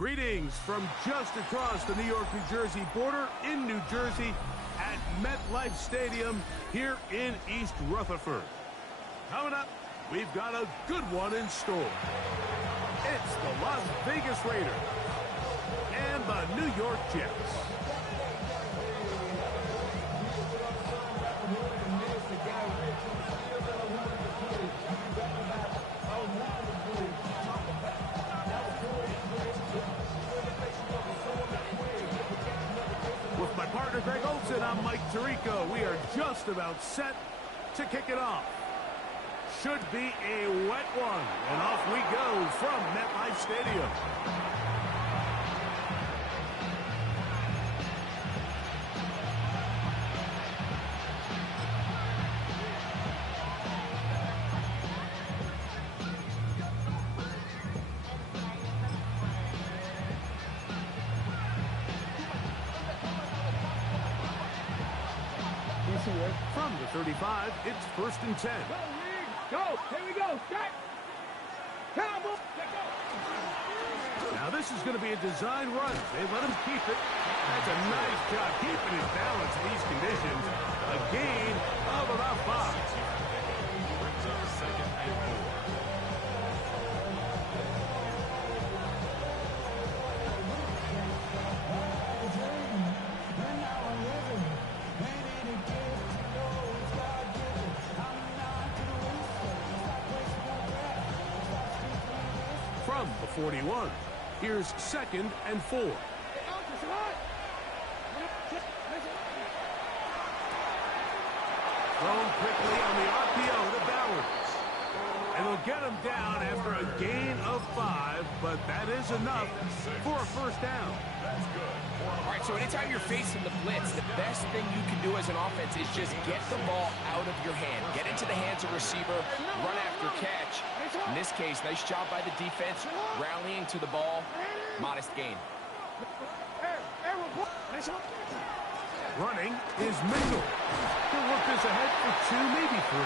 Greetings from just across the New York-New Jersey border in New Jersey at MetLife Stadium here in East Rutherford. Coming up, we've got a good one in store. It's the Las Vegas Raiders and the New York Jets. With my partner Greg Olson, I'm Mike Tirico. We are just about set to kick it off. Should be a wet one, and off we go from MetLife Stadium. From the 35, it's 1st and 10. Go! Here we go! Strike! Cowboy! Let go! Now this is going to be a design run. They let him keep it. That's a nice job keeping his balance in these conditions. A gain of about 5. Brings up 2nd and 4. From the 41, here's 2nd and 4. Thrown quickly on the RPO to Bowers. And they'll get him down after a gain of 5, but that is enough for a 1st down. That's good. All right, so anytime you're facing the blitz, the best thing you can do as an offense is just get the ball out of your hand. Get into the hands of receiver, run after catch. In this case, nice job by the defense, rallying to the ball. Modest gain. Running is Mingle. He'll work this ahead for 2, maybe 3.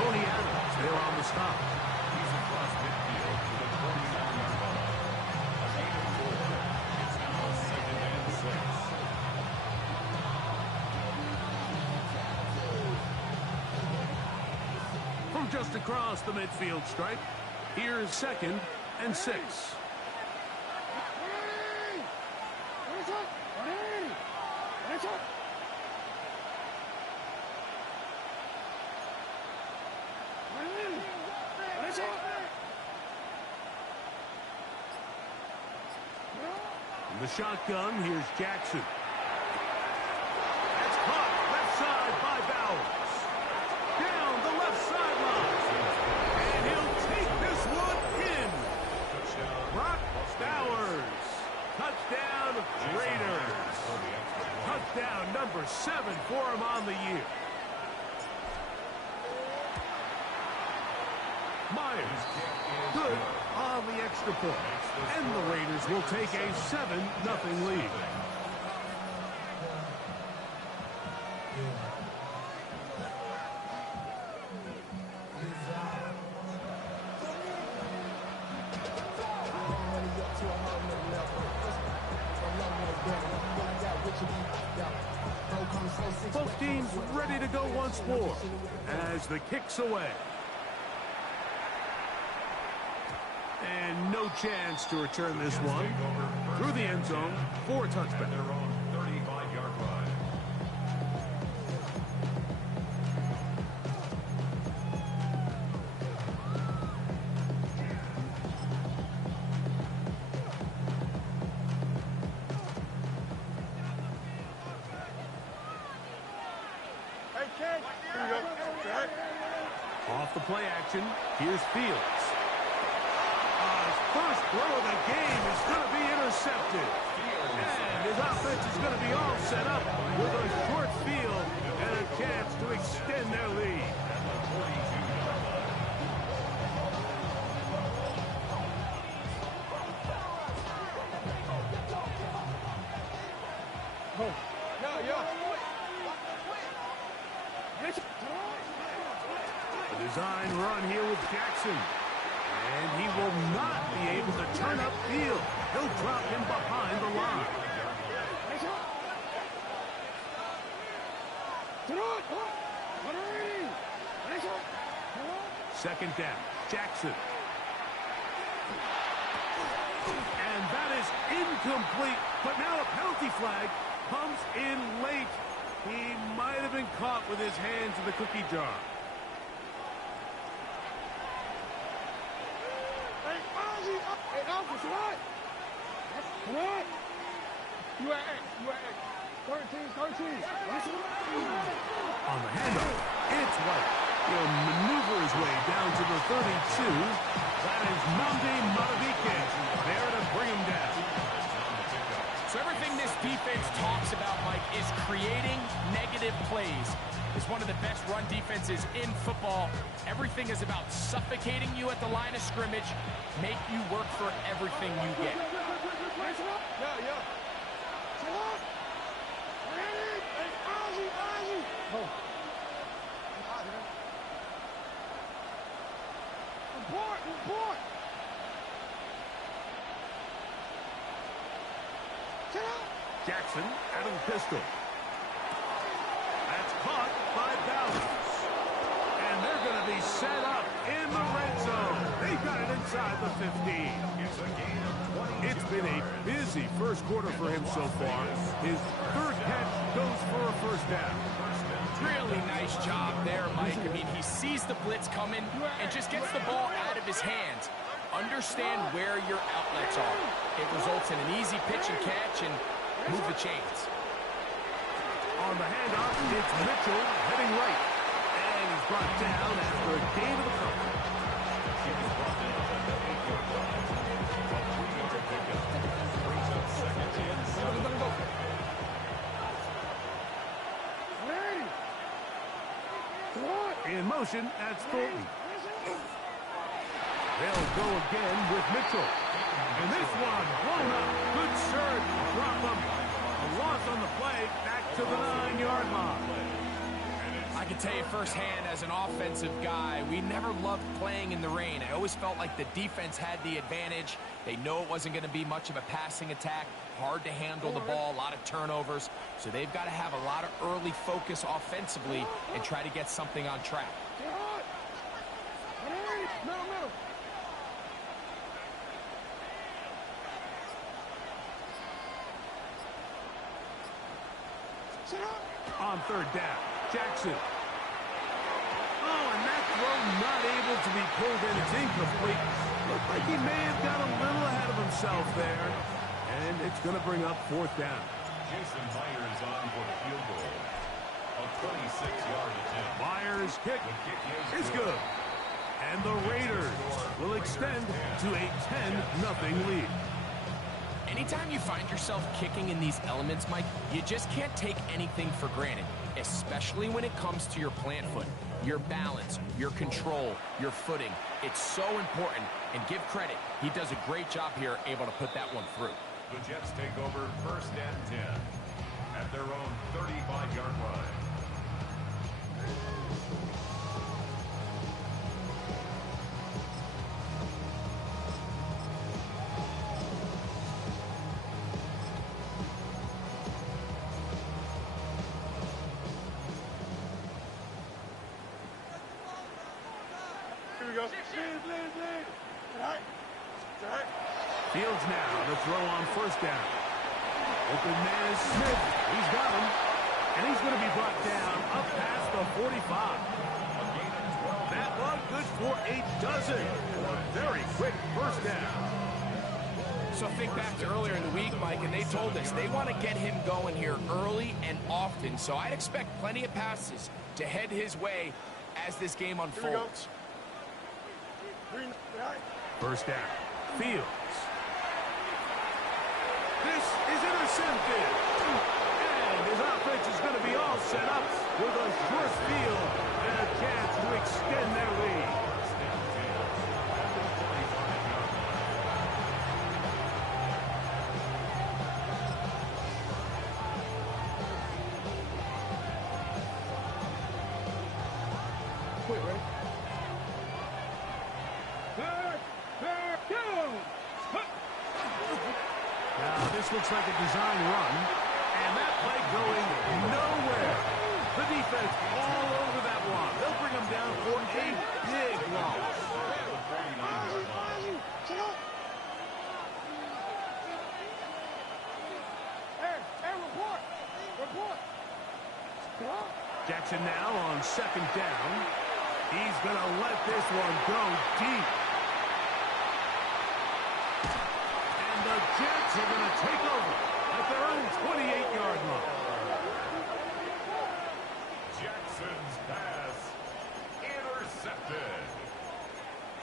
Tony Adams there on the stop. He's across midfield to the 49-yard line. A gain of 4. It's now 2nd and 6. From just across the midfield stripe, here's 2nd and 6. In the shotgun, here's Jackson. That's caught left side by Bowers. Down the left sideline. And he'll take this one in. Brock Bowers. Touchdown, Raiders. Touchdown number 7 for him on the year. Myers, good on the extra point. And the Raiders will take a 7-0 lead. Both teams ready to go once more as the kick's away. And no chance to return this one through the end zone for a touchback. Their own 35-yard line. Hey, kid! Here we go. Off the play action, here's Fields. His first throw of the game is going to be intercepted. And his offense is going to be all set up with a short field and a chance to extend their lead. A design run here with Jackson. And he will not be able to turn upfield. He'll drop him behind the line. Second down, Jackson. And that is incomplete, but now a penalty flag comes in late. He might have been caught with his hands in the cookie jar. Hey, Alpha, what? What? You at X, you at X. 13. On the handoff, it's White. He'll maneuver his way down to the 32. That is Nnamdi Madubuike there to bring him down. So everything this defense talks about, Mike, is creating negative plays. It's one of the best run defenses in football. Everything is about suffocating you at the line of scrimmage, make you work for everything you get. Yeah. Report! Jackson out of the pistol. That's caught by Bowers. And they're going to be set up in the red zone. They got it inside the 15. It's been a busy first quarter for him so far. His third catch goes for a first down. Really nice job there, Mike. I mean, he sees the blitz coming and just gets the ball out of his hands. Understand where your outlets are. It results in an easy pitch and catch and move the chains. On the handoff, it's Mitchell heading right. And he's brought down after a gain of a couple. In motion, that's Thornton. They'll go again with Mitchell. And this one, blown up. Good surge, drop him. A loss on the play, back to the 9-yard line. I can tell you firsthand, as an offensive guy, we never loved playing in the rain. I always felt like the defense had the advantage. They know it wasn't going to be much of a passing attack. Hard to handle the ball, a lot of turnovers. So they've got to have a lot of early focus offensively and try to get something on track. On third down, Jackson. Oh, and that throw not able to be pulled in. It's incomplete. Looked like he may have got a little ahead of himself there. And it's going to bring up fourth down. Jason Myers on for the field goal. A 26-yard attempt. Myers' kick is good. And the Raiders will extend to a 10-0 lead. Anytime you find yourself kicking in these elements, Mike, you just can't take anything for granted, especially when it comes to your plant foot, your balance, your control, your footing. It's so important, and give credit. He does a great job here, able to put that one through. The Jets take over first and 10 at their own 35-yard line. Fields now to throw on first down. Open man is Smith. He's got him. And he's going to be brought down up past the 45. That one good for a dozen. A very quick first down. So think back to earlier in the week, Mike, and they told us they want to get him going here early and often. So I'd expect plenty of passes to head his way as this game unfolds. First down. Fields. This is intercepted. And his offense is going to be all set up with a short field and a chance to extend their lead. Quick, ready? Third down. This looks like a design run, and that play going nowhere. The defense all over that one. They'll bring them down for a big loss. Jackson now on second down. He's going to let this one go deep. And the Jets are going to take over at their own 28-yard line. Jackson's pass intercepted.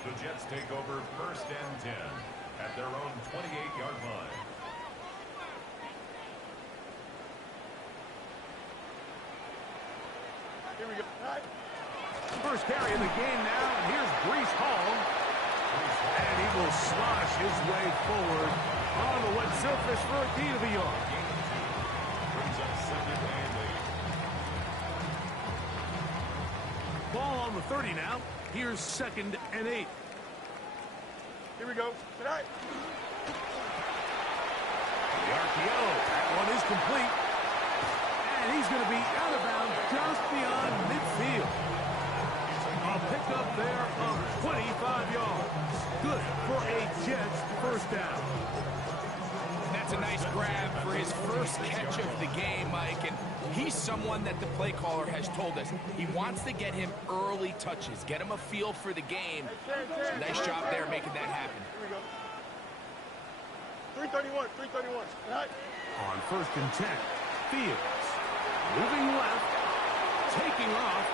The Jets take over first and 10 at their own 28-yard line. Here we go. First carry in the game now, and here's Breece Hall. And he will slosh his way forward on the wet surface for a gain of a yard. Brings up second and 8. Ball on the 30 now. Here's second and 8. Here we go. Tonight. The RPO. That one is complete. And he's going to be out of bounds just beyond midfield. A pickup there of 25 yards. Good for a Jets first down. That's a nice grab for his first catch of the game, Mike. And he's someone that the play caller has told us he wants to get him early touches, get him a feel for the game. Nice job there making that happen. Here we go. 331, 331. Tonight. On first and 10, Fields moving left, taking off,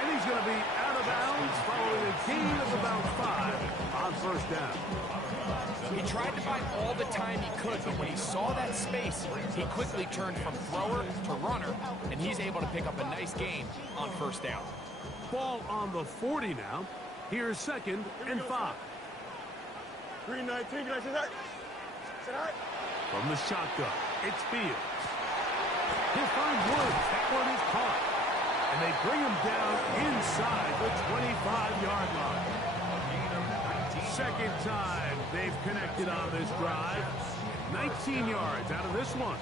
and he's going to be out of bounds following a gain of about 5 on first down. He tried to buy all the time he could, but when he saw that space, he quickly turned from thrower to runner, and he's able to pick up a nice gain on first down. Ball on the 40 now. Here's second and 5. 319. Can I say that? Tonight. From the shotgun, it's Fields. He'll find Woods. That one is caught. And they bring him down inside the 25-yard line. Second time they've connected on this drive. 19 yards out of this one.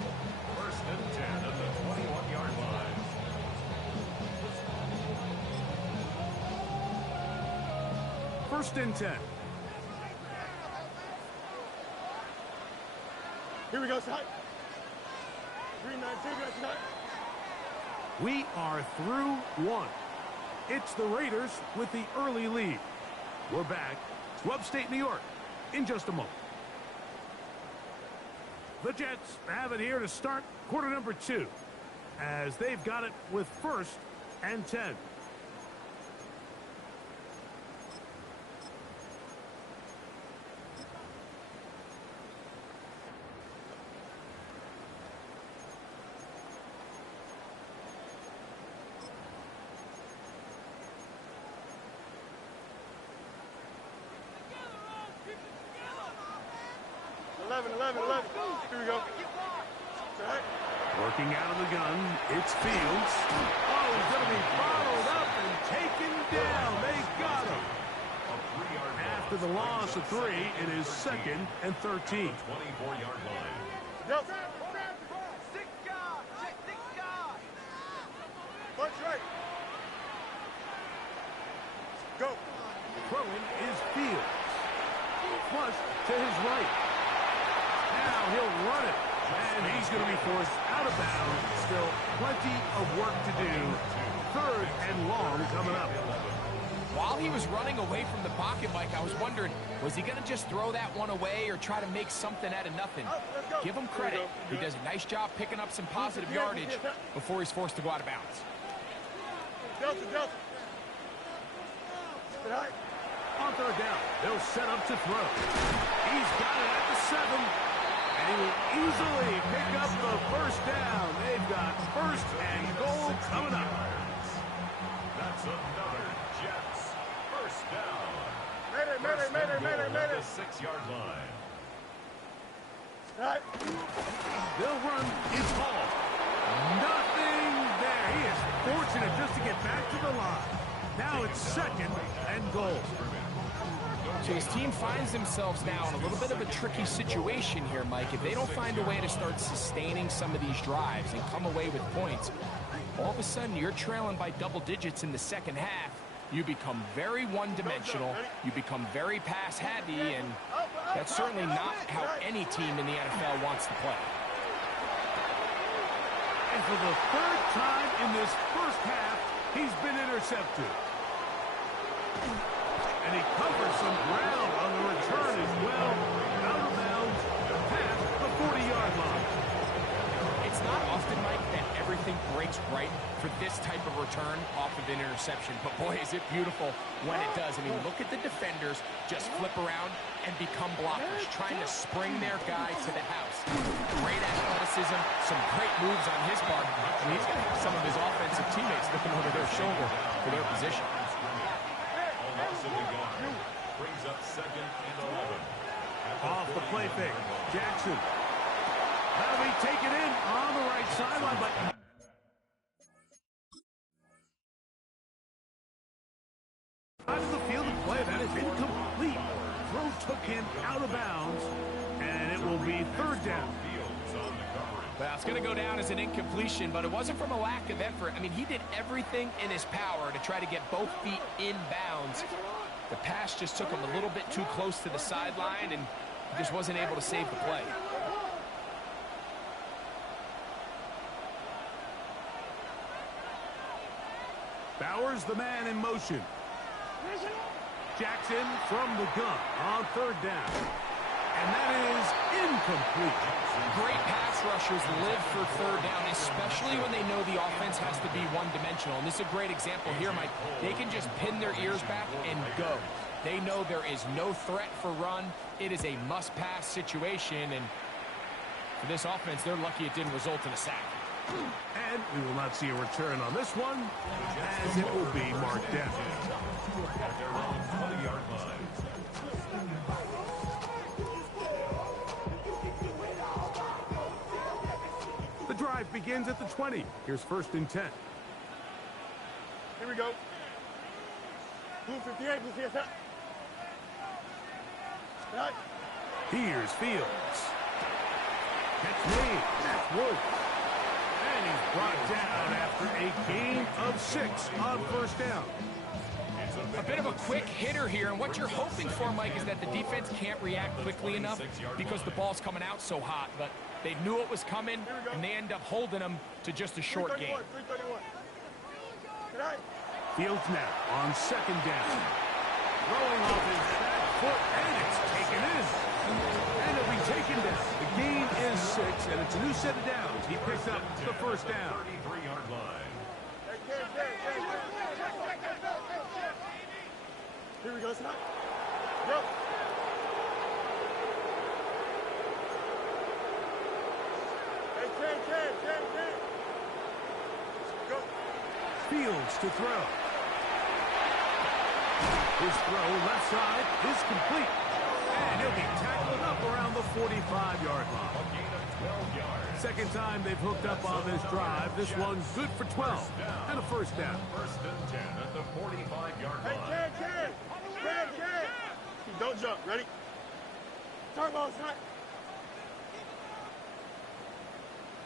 First and 10 at the 21-yard line. First and 10. Here we go. Tonight. 319. Tonight. We are through one. It's the Raiders with the early lead. We're back to upstate New York in just a moment. The Jets have it here to start quarter number 2 as they've got it with first and 10. Here we go. Tonight. Working out of the gun, it's Fields. Oh, he's going to be followed up and taken down. They got him. After the loss of 3, it is second and 13. 24-yard line. Go. Punch right. Go. Throwing is Fields. Flush to his right. Now he'll run it. And he's going to be forced out of bounds. Still plenty of work to do. Third and long coming up. While he was running away from the pocket, Mike, I was wondering, was he going to just throw that one away or try to make something out of nothing? Give him credit. He does a nice job picking up some positive yardage before he's forced to go out of bounds. Delta. Tonight. On third down, they'll set up to throw. He's got it at the 7. And he will easily pick up the first down. They've got first and goal coming up. That's another Jets first down. Mayday. The 6-yard line. Tonight. They'll run. It's Hall. Nothing there. He is fortunate just to get back to the line. Now it's second and goal. So his team finds themselves now in a little bit of a tricky situation here, Mike. If they don't find a way to start sustaining some of these drives and come away with points, all of a sudden you're trailing by double digits in the second half. You become very one-dimensional, you become very pass-heavy, and that's certainly not how any team in the NFL wants to play. And for the third time in this first half, he's been intercepted. And he covers some ground on the return as well. Out of bounds, past the 40-yard line. It's not often, Mike, that everything breaks right for this type of return off of an interception. But boy, is it beautiful when it does. I mean, look at the defenders just flip around and become blockers, trying to spring their guy to the house. Great athleticism, some great moves on his part. And he's going to have some of his offensive teammates looking over their shoulder for their position. Brings up 2nd and 11. Off the play fake, Jackson. That'll be taken in on the right sideline, but out of the field of play, that is incomplete. Throw took him out of bounds, and it will be 3rd down. Well, it's going to go down as an incompletion, but it wasn't from a lack of effort. I mean, he did everything in his power to try to get both feet in bounds. The pass just took him a little bit too close to the sideline, and he just wasn't able to save the play. Bowers, the man in motion. Jackson from the gun on 3rd down. And that is incomplete. Great pass rushers live for 3rd down, especially when they know the offense has to be one-dimensional. And this is a great example here, Mike. They can just pin their ears back and go. They know there is no threat for run. It is a must-pass situation. And for this offense, they're lucky it didn't result in a sack. And we will not see a return on this one, as it will be marked down. At their own 20-yard line. The drive begins at the 20. Here's 1st and 10. Here we go. Blue 58, blue 58. Right. Here's Fields. Catch made. That's Wolf. And he's brought down after a gain of 6 on 1st down. A bit of a quick hitter here, and what you're hoping for, Mike, is that the defense can't react quickly enough because the ball's coming out so hot. But they knew it was coming, and they end up holding them to just a short game. 331. Fields now on 2nd down. Throwing off his back foot, and it's taken in. And it'll be taken down. The gain is 6, and it's a new set of downs. He picked up the 1st down. 33-yard line. Here we go, son. Go. Hey, go. Fields to throw. His throw left side is complete. And he'll be tackled up around the 45-yard line. A gain of 12 yards. 2nd time they've hooked up on this drive. This one's good for 12 and a 1st down. 1st and 10 at the 45-yard line. Hey, Ken. Don't jump. Ready? Turbo, son.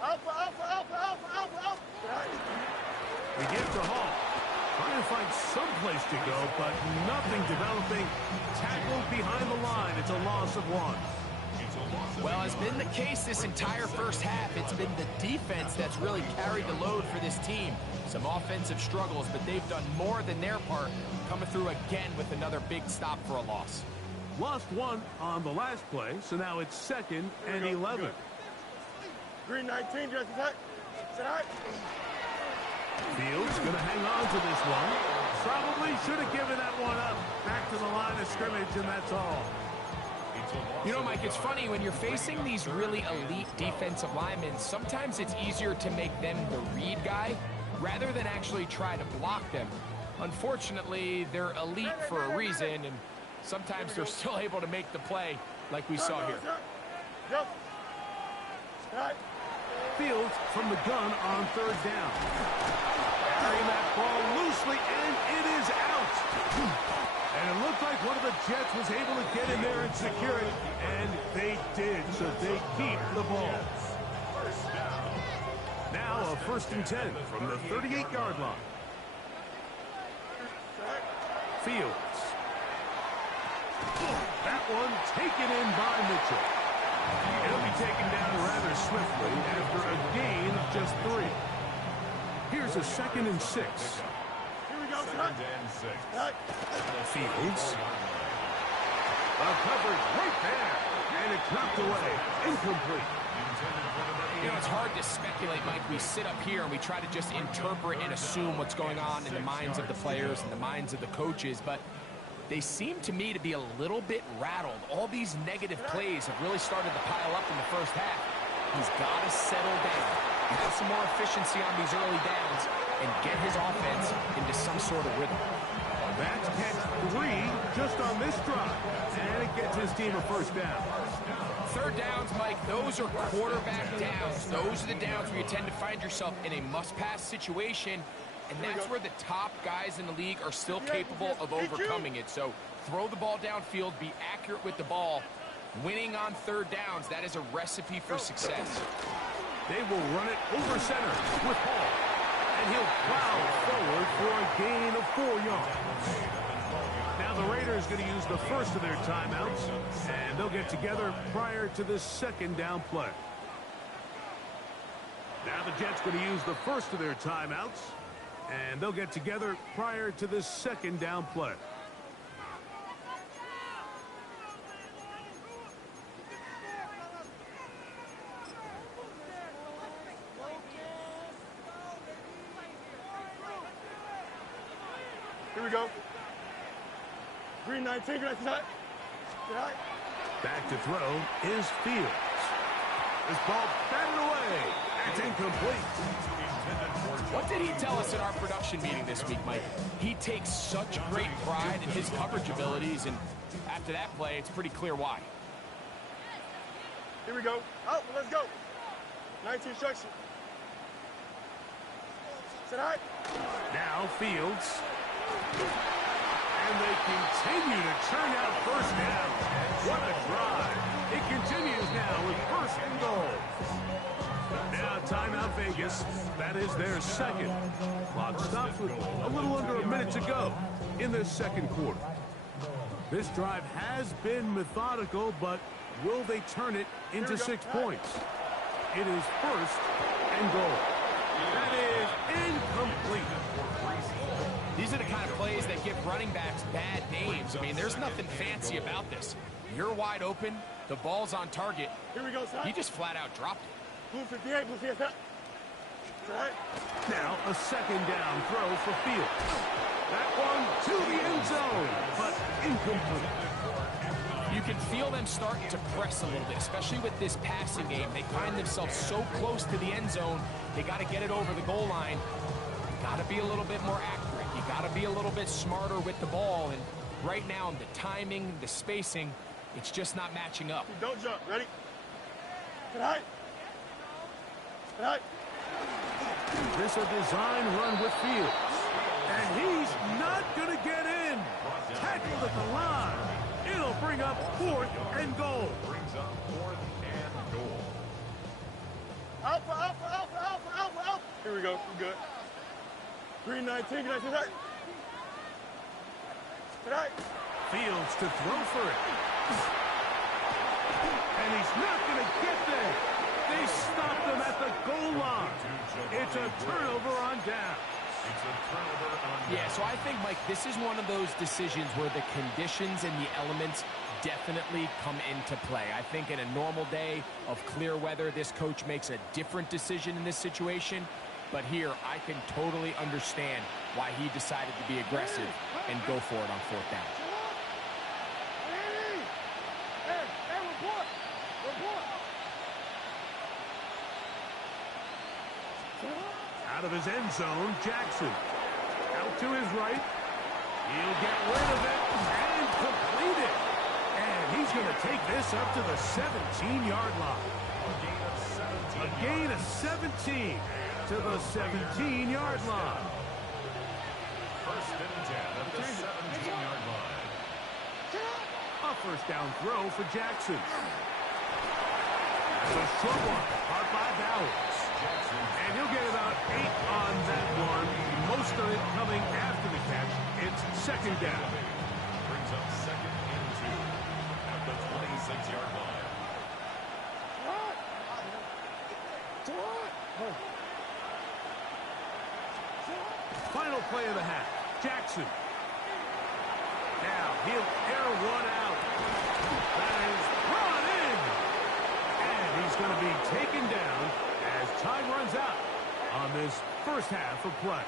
Alpha. He gets the Hall. Trying to find some place to go, but nothing developing. Tackled behind the line. It's a loss of 1. Well, it's been the case this entire first half. It's been the defense that's really carried the load for this team. Some offensive struggles, but they've done more than their part, coming through again with another big stop for a loss. Lost 1 on the last play, so now it's 2nd and 11. Green 19, just attack. Sit high. Fields going to hang on to this one. Probably should have given that one up. Back to the line of scrimmage, and that's all. You know, Mike, it's funny, when you're facing these really elite defensive linemen, sometimes it's easier to make them the read guy rather than actually try to block them. Unfortunately, they're elite for a reason, and sometimes they're still able to make the play like we saw here. Fields from the gun on 3rd down. Carrying that ball loosely, and it is out. And it looked like one of the Jets was able to get in there and secure it, and they did, so they keep the ball. Now a 1st and 10 from the 38-yard line. Fields. That one taken in by Mitchell. It'll be taken down rather swiftly after a gain of just 3. Here's a 2nd and 6. Here we go, son. 2nd and 6. Fields. A coverage right there. And it's knocked away. Incomplete. You know, it's hard to speculate, Mike. We sit up here and we try to just interpret and assume what's going on in the minds of the players and the minds of the coaches, but they seem to me to be a little bit rattled. All these negative plays have really started to pile up in the first half. He's got to settle down, have some more efficiency on these early downs, and get his offense into some sort of rhythm. That's catch 3 just on this drive, and it gets his team a 1st down. 3rd downs, Mike, those are quarterback downs. Those are the downs where you tend to find yourself in a must-pass situation, and that's where the top guys in the league are still capable of overcoming it. So throw the ball downfield, be accurate with the ball. Winning on 3rd downs, that is a recipe for success. They will run it over center with Hall, and he'll plow forward for a gain of 4 yards. Now the Raiders going to use the first of their timeouts, and they'll get together prior to the 2nd down play. Now the Jets going to use the first of their timeouts, and they'll get together prior to the 2nd down play. Here we go. Green 19, good night. Back to throw is Fields. This ball batted away. That's incomplete. What did he tell us in our production meeting this week, Mike? He takes such great pride in his coverage abilities, and after that play, it's pretty clear why. Here we go. Oh, let's go. 19 instruction. Sit high. Now Fields. And they continue to churn out 1st down. What a drive. It continues now with 1st and goal. Now timeout Vegas. That is their 2nd. Clock stops with a little under a minute to go in the 2nd quarter. This drive has been methodical, but will they turn it into 6 points? It is 1st and goal. That is incomplete. These are the kind of plays that give running backs bad names. I mean, there's nothing fancy about this. You're wide open, the ball's on target. Here we go, son. He just flat out dropped it. Blue 58, blue 58. Right. Now a 2nd down throw for Fields. That one to the end zone, but incomplete. You can feel them starting to press a little bit, especially with this passing game. They find themselves so close to the end zone, they got to get it over the goal line. Got to be a little bit more accurate. You got to be a little bit smarter with the ball, and right now, the timing, the spacing, it's just not matching up. Don't jump. Ready? Sit high. Sit high. This a design run with Fields. And he's not going to get in. Tackled at the line. It'll bring up 4th and goal. Brings up 4th and goal. Alpha, alpha, alpha, alpha, alpha, alpha. Here we go. We're good. Green 19, good night. Sit high. Sit high. Fields to throw for it. And he's not going to get there. They stopped him at the goal line. It's a turnover on down. It's a turnover on down. Yeah, so I think, Mike, this is one of those decisions where the conditions and the elements definitely come into play. I think in a normal day of clear weather, this coach makes a different decision in this situation. But here, I can totally understand why he decided to be aggressive and go for it on 4th down. Hey, report. Report. Out of his end zone, Jackson. Out to his right. He'll get rid of it and complete it. And he's going to take this up to the 17-yard line. A gain of 17 to the 17-yard line. 1st and 10 at the 17-yard line. first down throw for Jackson. That's a short one, caught by Bowers. And he'll get about 8 on that one. Most of it coming after the catch. It's second down. Brings up 2nd and 2 at the 26-yard line. Final play of the half. Jackson. Now he'll air one out. That is brought in. And he's going to be taken down as time runs out on this first half of play.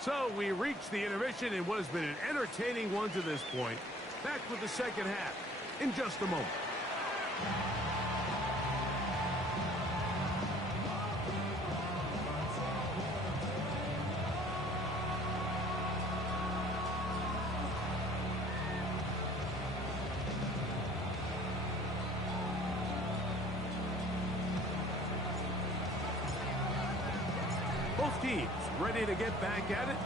So we reach the intermission in what has been an entertaining one to this point. Back with the second half in just a moment. Both teams ready to get back at it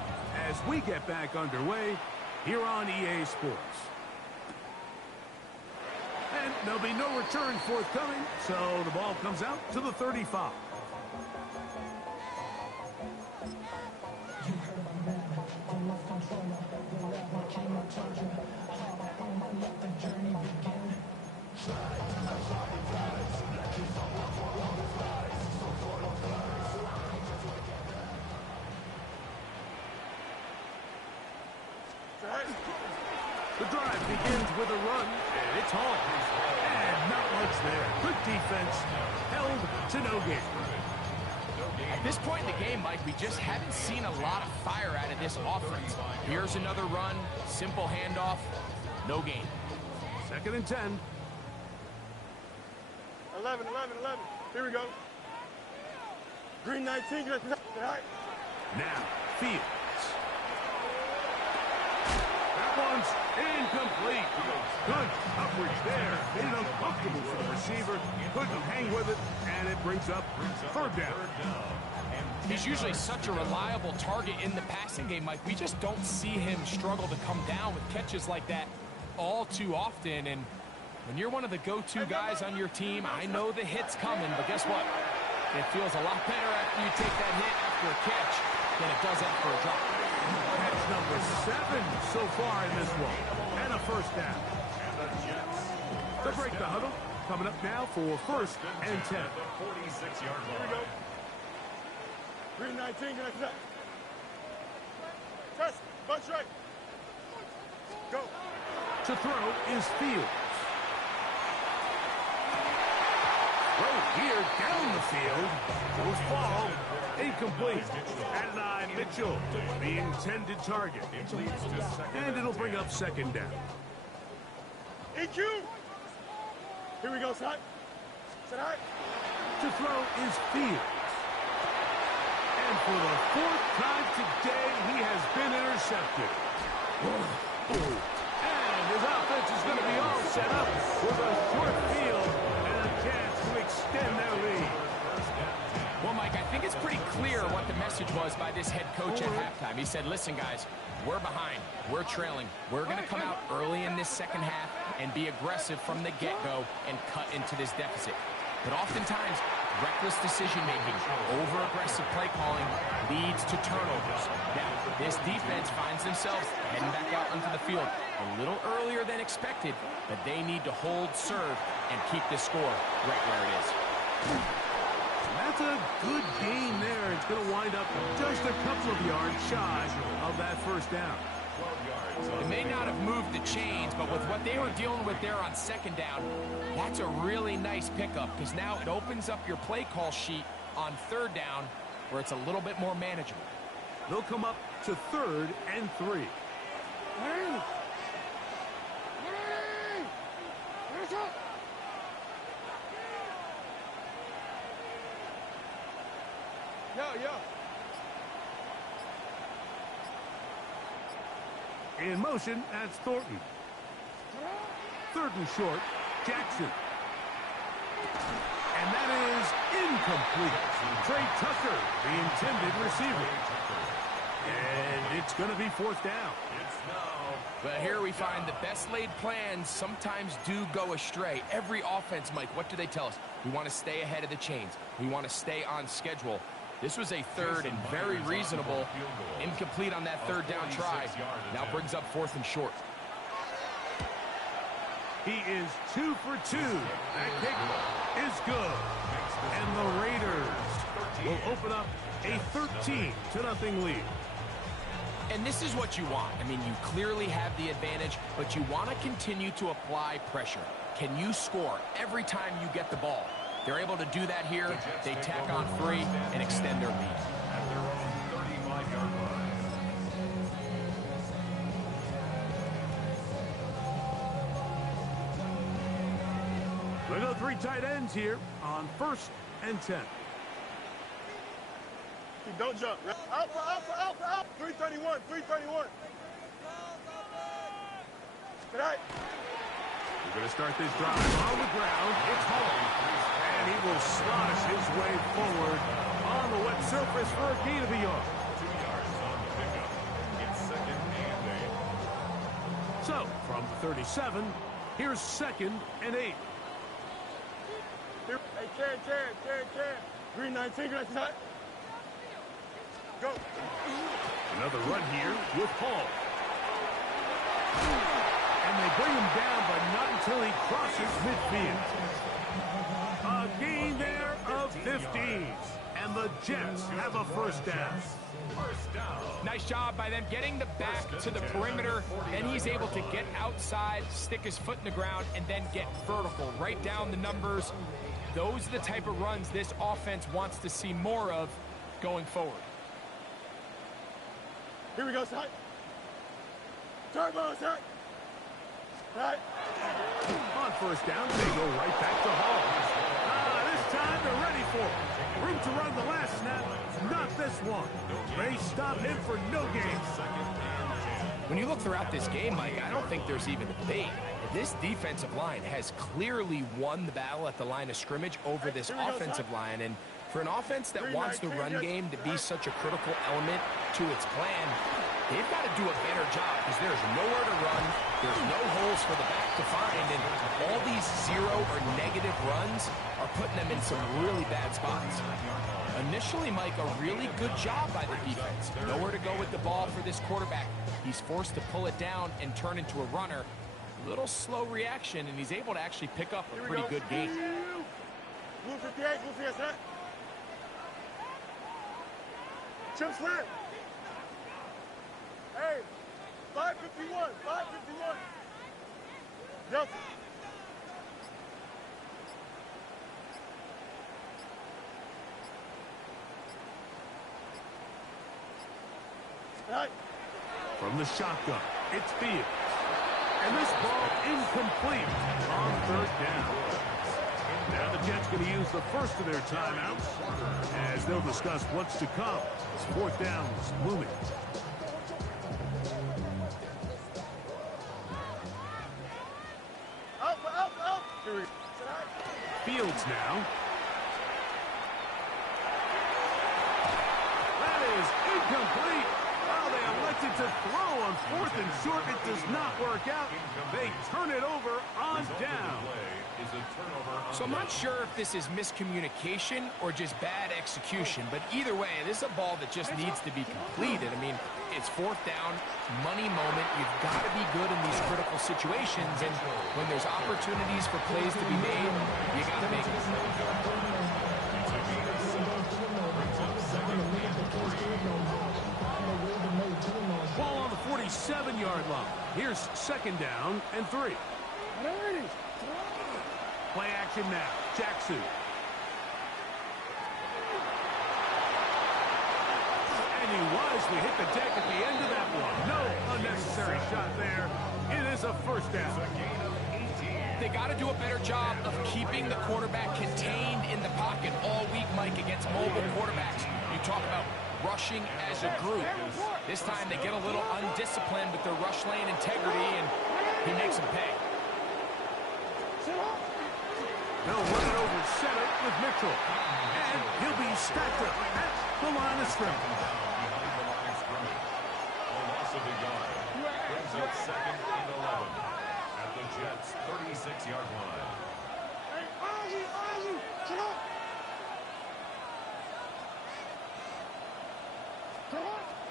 as we get back underway here on EA Sports. And there'll be no return forthcoming, so the ball comes out to the 35. The drive begins with a run, and it's home. And not much there. Good defense, held to no gain. At this point in the game, Mike, we just haven't seen a lot of fire out of this offense. Here's another run, simple handoff, no gain. 2nd and 10. 11. Here we go. Green 19. Now, Fields. That one's incomplete. Good coverage there. Made it uncomfortable for the receiver. Couldn't hang with it, and it brings up third down. He's usually such a reliable target in the passing game, Mike. We just don't see him struggle to come down with catches like that all too often. And when you're one of the go-to guys on your team, I know the hit's coming, but guess what? It feels a lot better after you take that hit after a catch than it does after a drop. Catch number 7 so far in this one. And a first down. To break the huddle, coming up now for 1st and 10. At the 46-yard line. Here we go. Green 19. Press. Bunch right. Go. To throw is Fields. Throw here down the field. Will fall. Incomplete. Adonai Mitchell, the intended target. And it'll bring up 2nd down. EQ. Here we go, Side. Side. To throw is Fields. And for the 4th time today, he has been intercepted. And his offense is going to be all set up with a short field and a chance to extend their lead. Well, Mike, I think it's pretty clear what the message was by this head coach at halftime. He said, listen, guys, we're behind. We're trailing. We're going to come out early in this second half and be aggressive from the get-go and cut into this deficit. But oftentimes, reckless decision-making, over-aggressive play calling leads to turnovers. Now, this defense finds themselves heading back out onto the field a little earlier than expected, but they need to hold serve and keep this score right where it is. That's a good gain there. It's going to wind up just a couple of yards shy of that first down. It may not have moved the chains, but with what they were dealing with there on 2nd down, that's a really nice pickup because now it opens up your play call sheet on 3rd down where it's a little bit more manageable. They'll come up to 3rd and 3. In motion, that's Thornton. 3rd and short, Jackson. And that is incomplete. Trey Tucker, the intended receiver. And it's going to be fourth down. It's now. But here we find the best laid plans sometimes do go astray. Every offense, Mike, what do they tell us? We want to stay ahead of the chains. We want to stay on schedule. This was a third and very reasonable. Incomplete on that third down try. Now brings up fourth and short. He is 2 for 2. That kick is good. And the Raiders will open up a 13-0 lead. And this is what you want. I mean, you clearly have the advantage, but you want to continue to apply pressure. Can you score every time you get the ball? They're able to do that here. They tack on 3 and extend their lead. At their own 35-yard line. We go 3 tight ends here on 1st and 10. Don't jump. Out. 331. Good night. We're going to start this drive on the ground. It's Hall. And he will slosh his way forward on the wet surface for a gain of a yard. 2 yards on the pickup. It's second and 8. So, from the 37, here's 2nd and 8. Hey, Ken. Green 19. Go. Another run here with Hall. And they bring him down, but not until he crosses midfield. A gain there of 15. And the Jets have a first down. First down. Nice job by them getting the back to the perimeter. Then he's able to get outside, stick his foot in the ground, and then get vertical. Right down the numbers. Those are the type of runs this offense wants to see more of going forward. Here we go, son. Turbo, son. Right. On first down, they go right back to Hall. This time they're ready for it. Room to run the last snap, not this one. They stop him for no gain. When you look throughout this game, Mike, I don't think there's even a debate. This defensive line has clearly won the battle at the line of scrimmage over this offensive line. And for an offense that wants the run game to be such a critical element to its plan, they've got to do a better job because there's nowhere to run. There's no holes for the back to find. And all these 0 or negative runs are putting them in some really bad spots. Initially, Mike, a really good job by the defense. Nowhere to go with the ball for this quarterback. He's forced to pull it down and turn into a runner. Little slow reaction, and he's able to actually pick up a pretty good gain. Blue 58, son. Chip slip. Hey, 551. Delta. Right. From the shotgun, it's Fields. And this ball incomplete on 3rd down. Now the Jets going to use the first of their timeouts as they'll discuss what's to come. As 4th down is looming. Out. Here we go. Fields now. That is incomplete. Well, they elected to throw on 4th and short. It does not work out. They turn it over on down. So I'm not sure if this is miscommunication or just bad execution, but either way, this is a ball that just needs to be completed. I mean, it's 4th down, money moment. You've got to be good in these critical situations, and when there's opportunities for plays to be made, you got to make it. Ball on the 47-yard line. Here's 2nd down and 3. Play action now. Jackson. And he wisely hit the deck at the end of that one. No unnecessary shot there. It is a first down. They got to do a better job of keeping the quarterback contained in the pocket all week, Mike, against mobile quarterbacks. You talk about rushing as a group. This time they get a little undisciplined with their rush lane integrity, and he makes them pay. They'll run it over center with Mitchell. And he'll be stacked up at the line of scrimmage. loss of a yard. Brings up 2nd and 11 at the Jets' 36-yard line.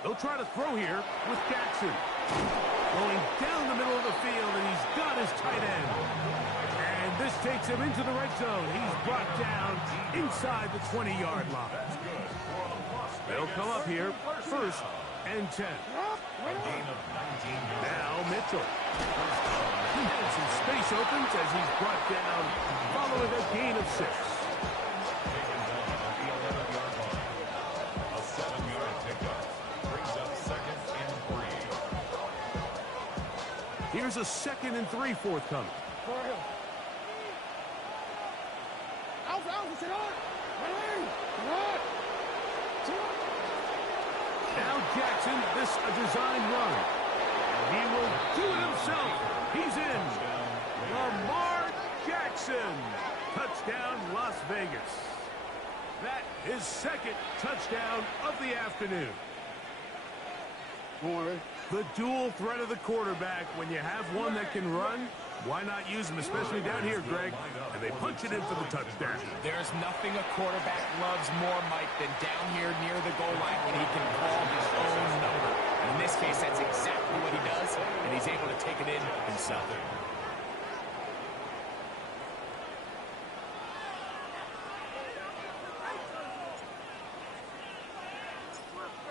They'll try to throw here with Jackson. Going down the middle of the field, and he's got his tight end. And this takes him into the red zone. He's brought down inside the 20-yard line. They'll come up here, 1st and 10. Now Mitchell. And some space opens as he's brought down following a gain of 6. Taken down at the 11-yard line. A 7-yard pickup. Brings up 2nd and 3. Here's a 2nd and 3 forthcoming. Now Jackson, this a design run. He will do it himself. He's in. Lamar Jackson. Touchdown, Las Vegas. That is 2nd touchdown of the afternoon. The dual threat of the quarterback. When you have one that can run, why not use him, especially down here, Greg? And they punch it in for the touchdown. There's nothing a quarterback loves more, Mike, than down here near the goal line when he can call his own number. And in this case, that's exactly what he does, and he's able to take it in himself.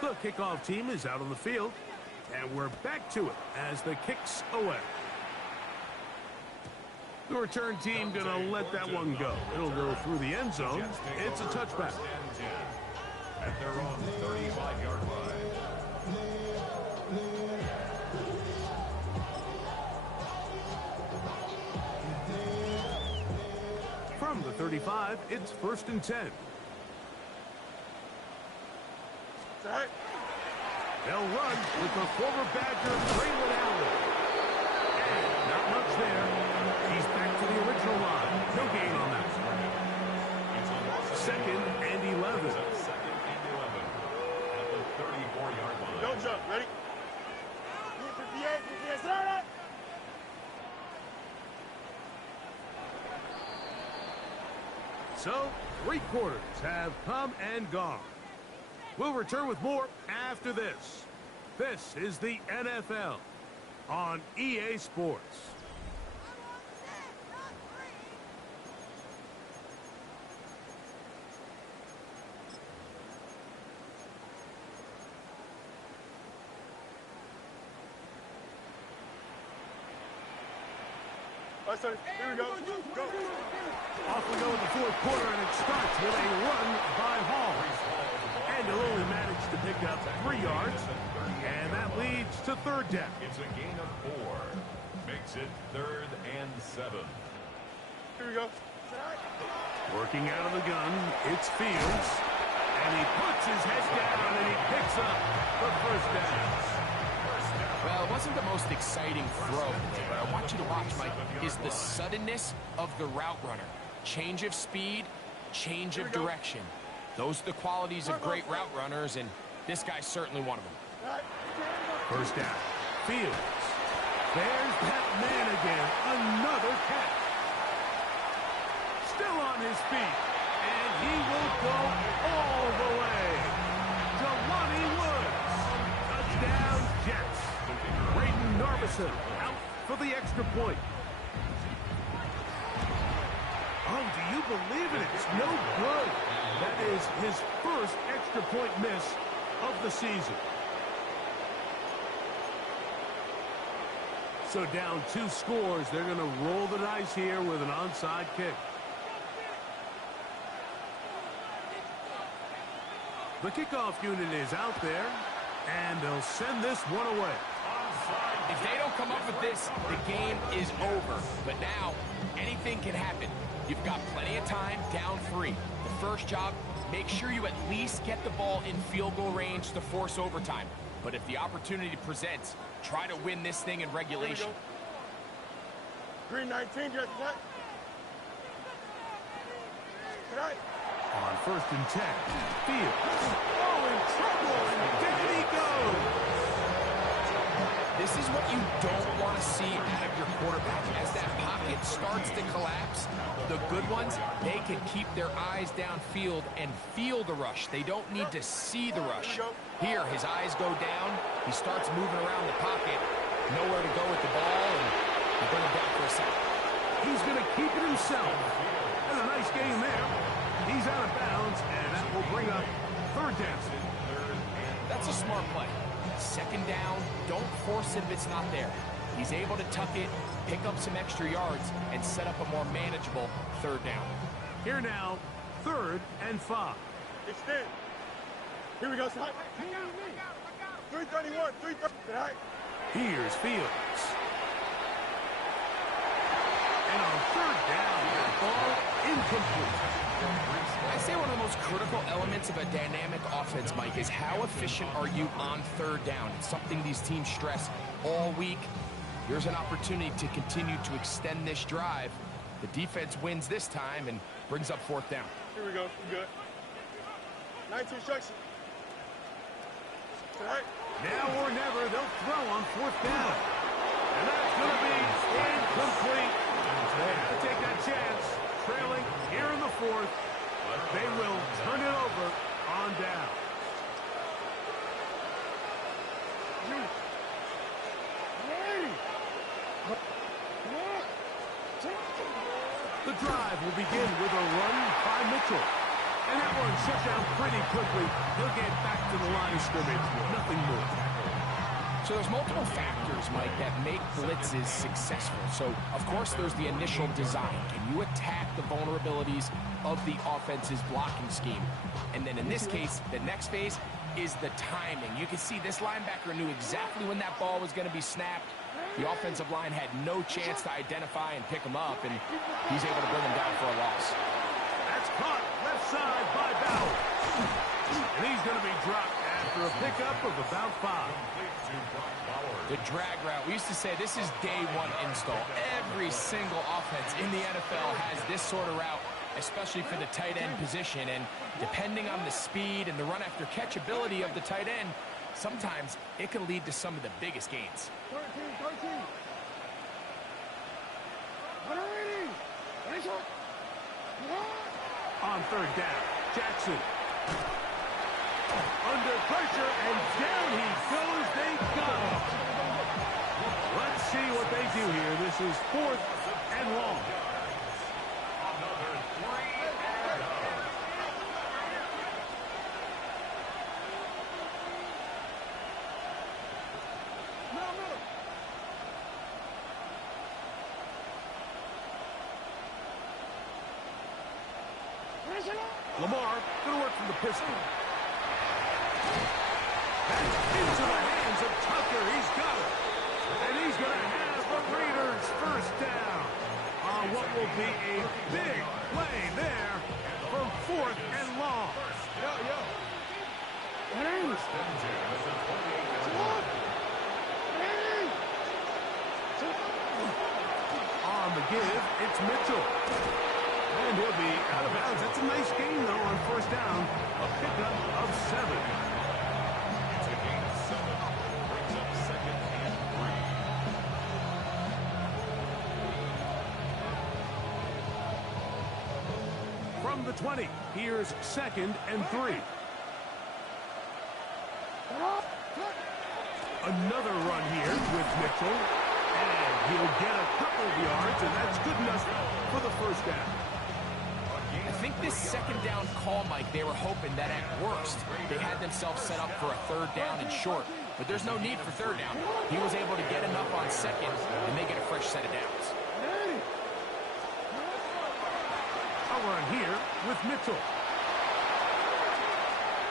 The kickoff team is out on the field, and we're back to it as the kick's away. The return team going to let that one go. It'll go through the end zone. It's a touchback. At their own 35-yard line. From the 35, it's 1st and 10. They'll run with the former Badger, Braylon Allen. And not much there. He's back to the original line. No gain on that. 2nd and 11. 2nd and 11 at the 34-yard line. Don't jump. Ready? So, 3 quarters have come and gone. We'll return with more after this. This is the NFL on EA Sports. All right, son. Here we go. Go. Off we go in the 4th quarter, and it starts with a run by Hall. And he'll only manage to pick up 3 yards, and that leads to 3rd down. It's a gain of 4. Makes it 3rd and 7. Here we go. Working out of the gun, it's Fields. And he puts his head down, and he picks up the 1st down. Well, it wasn't the most exciting throw, but I want you to watch, Mike, is the suddenness of the route runner. Change of speed, change of direction. Those are the qualities of great route runners, and this guy's certainly one of them. 1st down. Fields. There's that man again. Another catch. Still on his feet. And he will go all the way. Jelani Woods. Touchdown, Jets. Braden Narvison out for the extra point. Oh, do you believe it? It's no good. That is his 1st extra point miss of the season. So down 2 scores. They're going to roll the dice here with an onside kick. The kickoff unit is out there, and they'll send this one away. If they don't come up with this, the game is over. But now, anything can happen. You've got plenty of time, down 3. The first job, make sure you at least get the ball in field goal range to force overtime. But if the opportunity presents, try to win this thing in regulation. Green 19, just what? On 1st and 10, Fields. Oh, in trouble, and down he goes. This is what you don't want to see out of your quarterback. As that pocket starts to collapse, the good ones, they can keep their eyes downfield and feel the rush. They don't need to see the rush. Here, his eyes go down. He starts moving around the pocket. Nowhere to go with the ball, and they bring him down for a sack. He's going to keep it himself. And a nice game there. He's out of bounds, and that will bring up third down. That's a smart play. Second down, don't force it if it's not there. He's able to tuck it, pick up some extra yards, and set up a more manageable third down. Here now, 3rd and 5. Extend. Here we go, son. 331, 330. Here's Fields. And on 3rd down, that ball incomplete. I say one of the most critical elements of a dynamic offense, Mike, is how efficient are you on 3rd down? It's something these teams stress all week. Here's an opportunity to continue to extend this drive. The defense wins this time and brings up 4th down. Here we go. We good. 19 instruction. All right. Now or never, they'll throw on 4th down. And that's going to be incomplete. They have to take that chance. Trailing here in the 4th. They will turn it over on down. The drive will begin with a run by Mitchell. And that one shut down pretty quickly. He'll get back to the line of scrimmage. Nothing more. So there's multiple factors, Mike, that make blitzes successful. So, of course, there's the initial design. Can you attack the vulnerabilities of the offense's blocking scheme? And then in this case, the next phase is the timing. You can see this linebacker knew exactly when that ball was going to be snapped. The offensive line had no chance to identify and pick him up, and he's able to bring him down for a loss. That's caught left side by Bauer. And he's going to be dropped after a pickup of about 5. The drag route. We used to say this is day one install. Every single offense in the NFL has this sort of route, especially for the tight end position. And depending on the speed and the run after catch ability of the tight end, sometimes it can lead to some of the biggest gains. 13. On 3rd down, Jackson. Under pressure, and down he goes. They got him. Let's see what they do here. This is 4th and long. Another 3 and out. Lamar going to work from the pistol. That's into the hands of Tucker. He's got it. And he's going to have the Raiders first down on what will be a big play there from 4th and long. On the give, it's Mitchell. And he'll be out of bounds. That's a nice gain, though, on 1st down. A pickup of 7. It's a gain of 7. Brings up 2nd and 3. From the 20, here's 2nd and 3. Another run here with Mitchell. And he'll get a couple of yards, and that's good enough for the 1st down. I think this 2nd down call, Mike, they were hoping that at worst they had themselves set up for a 3rd down and short. But there's no need for 3rd down. He was able to get enough on 2nd, and they get a fresh set of downs. A run here with Mitchell.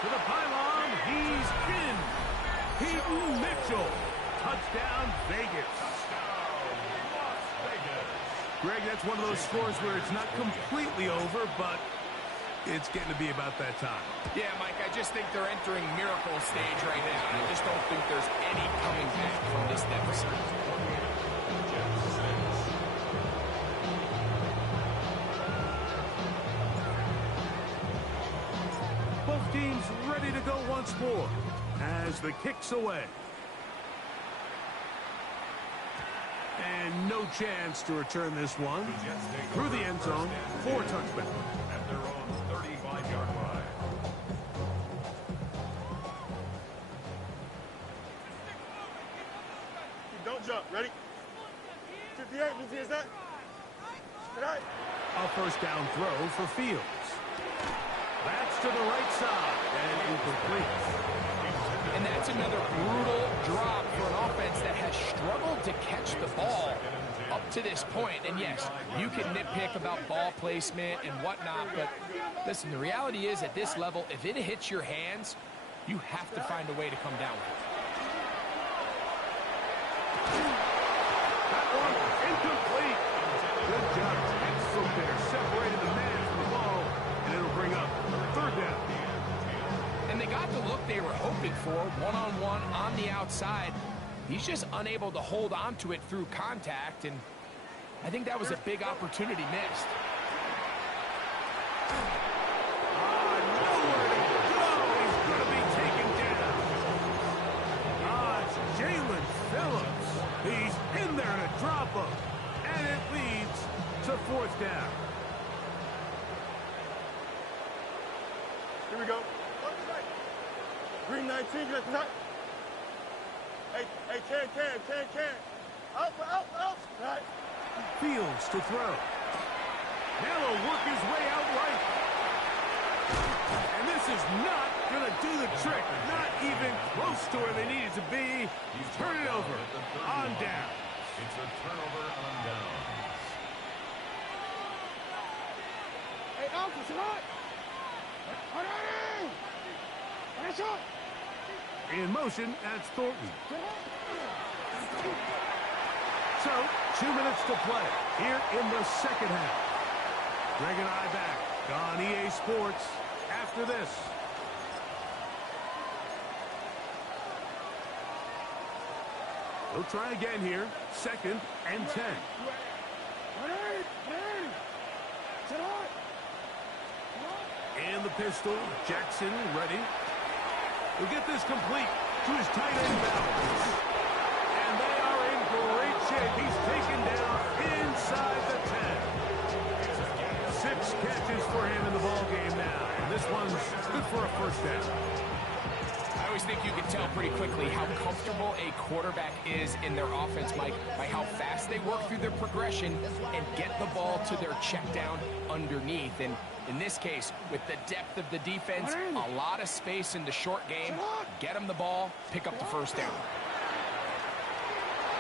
To the pylon, he's in. Peyton Mitchell. Touchdown, Vegas. Greg, that's one of those scores where it's not completely over, but it's getting to be about that time. Yeah, Mike, I just think they're entering miracle stage right now. I just don't think there's any coming back from this deficit. Both teams ready to go once more as the kick's away. And no chance to return this one. The Jets take Through over the end zone first for and 10 touchback. at their own 35-yard line. Don't jump. Ready? 58, BT, is that? Tonight. A first down throw for Fields. That's to the right side and incomplete. And that's another brutal drop for an offense that has struggled to catch the ball up to this point. And yes, you can nitpick about ball placement and whatnot, but listen, the reality is at this level, if it hits your hands, you have to find a way to come down with it. That one incomplete. Good job. Excellent there. Separated the man from the ball, and it'll bring up third down. And they got the look they were hoping for, one-on-one on the outside. He's just unable to hold on to it through contact, and I think that was a big opportunity missed. Nowhere to go. He's going to be taken down. It's Jalen Phillips. He's in there to drop him, and it leads to fourth down. Here we go. Green 19, get that. Hey, can. Out. Right. Fields to throw. Now he'll work his way out right. And this is not going to do the trick. Not even close to where they needed to be. Turn it over on down. It's a turnover on downs. Hey, Alpha, it's hot. That's up. In motion, that's Thornton. So, 2 minutes to play here in the second half. Greg and I back on EA Sports after this. We'll try again here. 2nd and 10. And the pistol. Jackson ready. We'll get this complete to his tight end Bowers. And they are in great shape. He's taken down inside the 10. 6 catches for him in the ball game now. And this one's good for a first down. I always think you can tell pretty quickly how comfortable a quarterback is in their offense, Mike, by how fast they work through their progression and get the ball to their check down underneath. And in this case, with the depth of the defense, a lot of space in the short game, get them the ball, pick up the first down.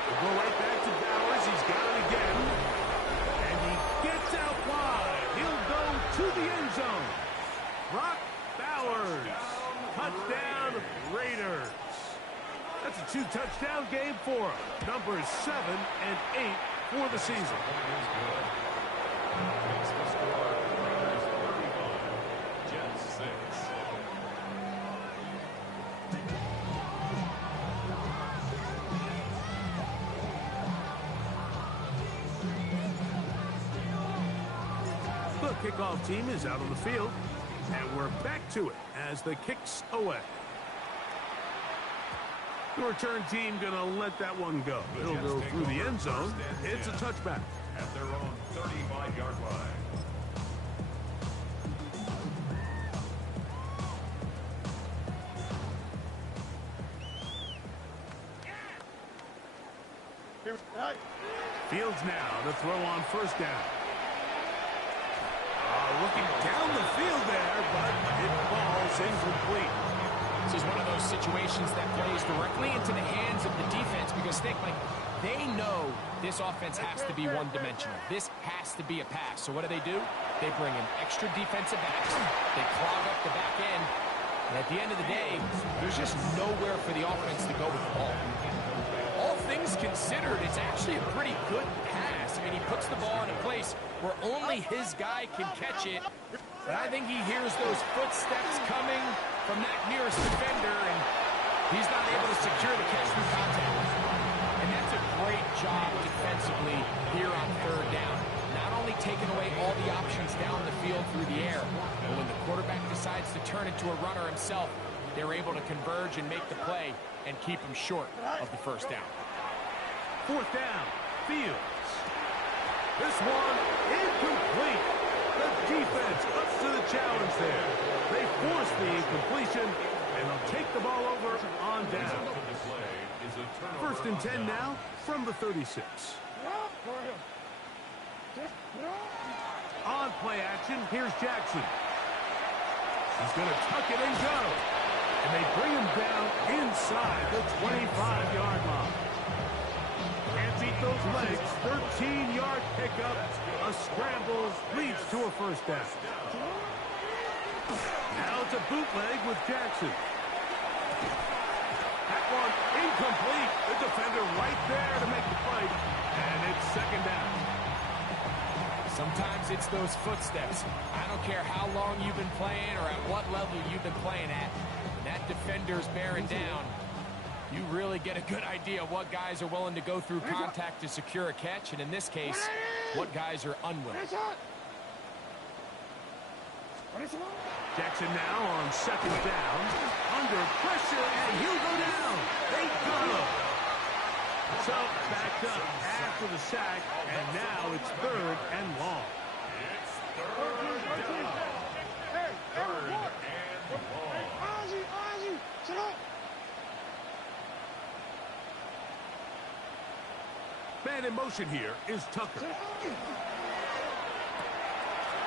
We'll go right back to Bowers. He's got it again. And he gets out wide. He'll go to the end zone. Brock Bowers. Touchdown, Raiders. That's a 2-touchdown game for him. Numbers 7 and 8 for the season. Makes the score Raiders 35, Jets 6. The kickoff team is out on the field, and we're back to it as the kick's away. The return team going to let that one go. It'll go through the end zone. It's a touchback. At their own 35-yard line. Fields now to throw on first down. Looking down the field there, but it falls incomplete. This is one of those situations that plays directly into the hands of the defense because think, like, they know this offense has to be one-dimensional. This has to be a pass. So what do? They bring in extra defensive backs. They clog up the back end. And at the end of the day, there's just nowhere for the offense to go with the ball. All things considered, it's actually a pretty good pass. I mean, he puts the ball in a place where only his guy can catch it. But I think he hears those footsteps coming from that nearest defender, and he's not able to secure the catch through contact. And that's a great job defensively here on third down. Not only taking away all the options down the field through the air, but when the quarterback decides to turn into a runner himself, they're able to converge and make the play and keep him short of the first down. Fourth down Fields. This one incomplete. The defense up to the challenge there. They force the incompletion, and they'll take the ball over on down. First and 10 now from the 36. On play action, here's Jackson. He's going to tuck it and go. And they bring him down inside the 25-yard line. Can't beat those legs. 13-yard pickup. A scramble leads to a first down. Now it's a bootleg with Jackson. That one incomplete. The defender right there to make the play. And it's second down. Sometimes it's those footsteps. I don't care how long you've been playing or at what level you've been playing at. When that defender's bearing down, you really get a good idea of what guys are willing to go through contact to secure a catch, and in this case, what guys are unwilling. Jackson now on second down. Under pressure, and he'll go down. They got him. So, backed up after the sack, and now it's third and long. It's third down. Third and long. Man in motion here is Tucker.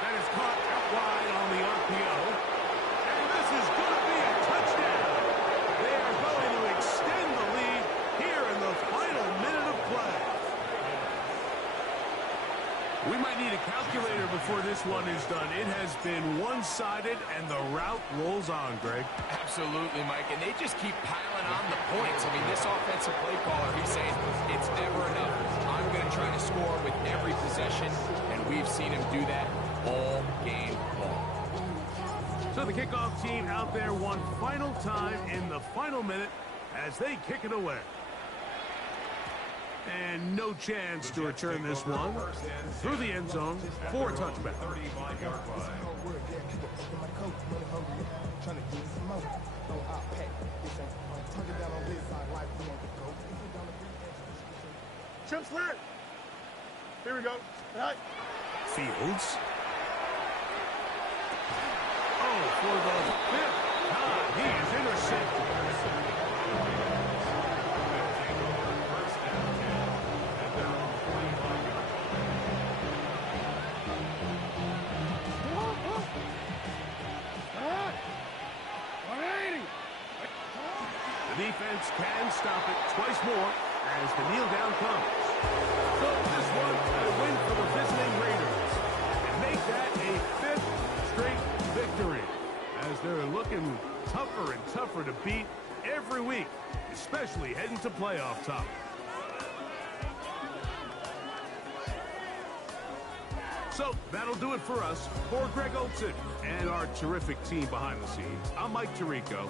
That is caught out wide on the RPO. And this is going to be a touchdown. They are going to extend the lead here in the final minute of play. We might need a calculator before this one is done. It has been one-sided, and the route rolls on, Greg. Absolutely, Mike, and they just keep piling on the points. I mean, this offensive play caller, he's saying it's never enough. I'm going to try to score with every possession, and we've seen him do that all game long. So the kickoff team out there one final time in the final minute as they kick it away. And no chance to return this one through the end zone for a touchback. 35-yard line. Chip slant. Here we go. Right. Fields. Oh, for the fifth time, he is intercepted. The defense can stop it twice more as the kneel down comes. So this one, a win for the visiting Raiders. And make that a fifth straight victory as they're looking tougher and tougher to beat every week, especially heading to playoff time. So that'll do it for us. For Greg Olsen and our terrific team behind the scenes, I'm Mike Tirico.